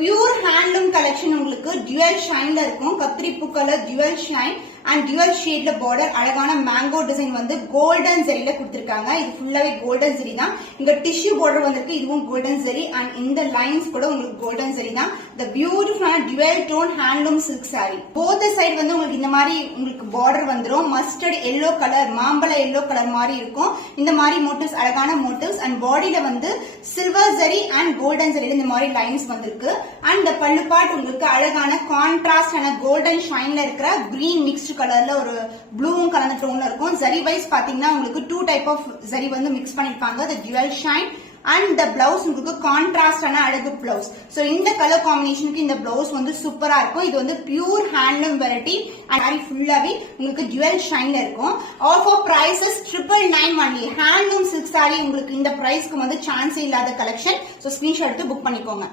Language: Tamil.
பியூர் ஹேண்ட்லூம் கலெக்ஷன் உங்களுக்கு டியூவல் ஷைன்ல இருக்கும். கத்திரிப்பூ colour dual shine and dual ஷேட்ல பார்டர், அழகான மேங்கோ டிசைன் வந்து கோல்டன் ஜெரியில கொடுத்திருக்காங்க. இது ஃபுல்லாவே கோல்டன் ஜெரி தான். இங்க டிஷ்யூ பார்டர் வந்திருக்கு, இதுவும் கோல்டன் ஜெரி அண்ட் இந்த லைன்ஸ் கூட உங்களுக்கு கோல்டன் ஜெரி தான். இந்த பியூட்டிஃபுல்லான dual tone handloom silk sari. Both side வந்து உங்களுக்கு இந்த மாதிரி உங்களுக்கு பார்டர் வந்துரும். மஸ்டர்ட் எல்லோ கலர், மாம்பழ எல்லோ கலர் மாதிரி இருக்கும். இந்த மாதிரி மோட்டிவ்ஸ், அழகான மோட்டிவ்ஸ் அண்ட் பாடியில வந்து சில்வர் ஜெரி அண்ட் கோல்டன் ஜெரி இந்த மாதிரி லைன்ஸ் வந்திருக்கு. அண்ட் இந்த பல்லு பார்ட் உங்களுக்கு அழகான கான்ட்ராஸ்ட் ஆன கோல்டன் ஷைன்ல இருக்கிற கிரீன் மிக்ஸ்ட் கலர்ல ஒரு ப்ளூவும் கலந்த டோன்ல இருக்கும். ஜரி வைஸ் பாத்தீங்கன்னா உங்களுக்கு 2 டைப் ஆஃப் ஜரி வந்து மிக்ஸ் பண்ணிருப்பாங்க. the dual shine and the blouse உங்களுக்கு கான்ட்ராஸ்டான அழகு பிளவுஸ். சோ இந்த கலர் காம்பினேஷனுக்கு இந்த பிளவுஸ் வந்து சூப்பரா இருக்கும். இது வந்து pure handloom variety and sorry ஃபுல்லாவே உங்களுக்கு dual ஷைன்ல இருக்கும். All for prices 999 only. Handloom silk sorry உங்களுக்கு இந்த பிரைஸ்க்கு வந்து சான்ஸ் இல்லாத கலெக்ஷன். சோ ஸ்கிரீன்ஷாட் எடுத்து புக் பண்ணிக்கோங்க.